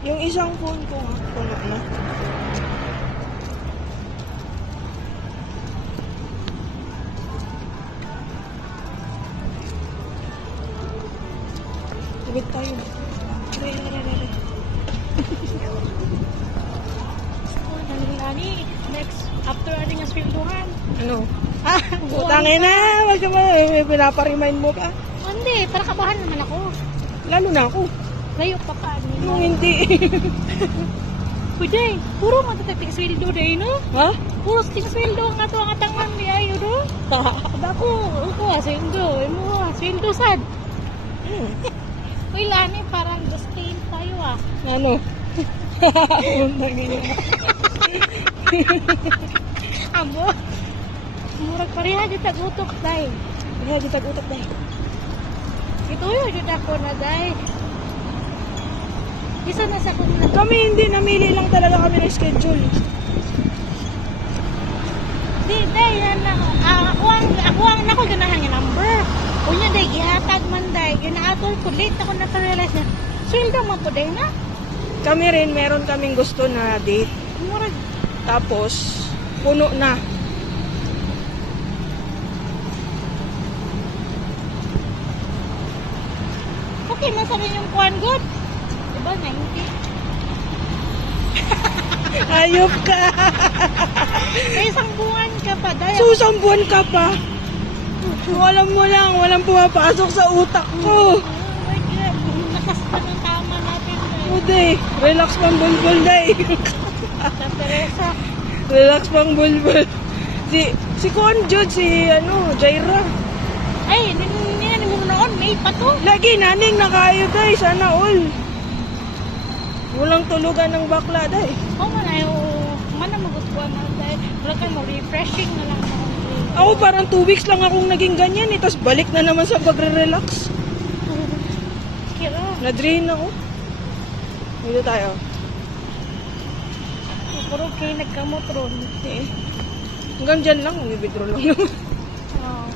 Yung isang phone ko nga, puno na. Tawid tayo. Ani, next, after ating asweldohan. Ano? Utangin na! Wag ka ba? Pinaparimain mo ka. Hindi, para kabahan naman ako. Lalo na ako. Layo pa ka. Nung hindi. Pwede, puro matatating sweldo dahil, no? Ha? Puro ting sweldo ang ato ang atangan ni Ayo, no? Dako, ako, sweldo. Imo, sweldo sad. Uy, lani, parang sustain tayo, ah. Ano? Utangin na. Amo. Murag pareha di tagutok, day. Kaya ditag-utak na. Ito yun, yun ako na, day. Isa na sa kung Kami hindi, namili lang talaga kami ng schedule. Di, day, yan na. Ako ang nako ganahan yung number. Unya, day, gihatag man, day. Ginaatol ko, late ako na-realize na. Sweldo mo to, day, na? Kami rin, meron kaming gusto na date. Murag, Tapos, puno na. okay, masarap yung kuhan, good. Diba, 90? Ayop ka! May isang buwan ka pa, day. Susambuan ka pa. Alam mo lang, walang pumapasok sa utak ko. Oh my God, lakas pa ng tama natin, day. Uday, relax pang bulbul, day. Sa Teresa. Relax pang bulbul. Si Kuan Jud, si Jaira. Ay, hindi mo noon, may pa to. Lagi naning nakayo, day. Sana all. Walang tulugan ng bakla, day. Oo, man ayaw, mana magutkuhan na, day. Wala ka mo, refreshing na lang. Ako parang 2 weeks lang akong naging ganyan eh. Tapos balik na naman sa pagre-relax. Kira. Na-drain ako. Dito tayo. Puro kayo nagkamot ron. Eh. Hanggang dyan lang, withdraw lang naman. Oh.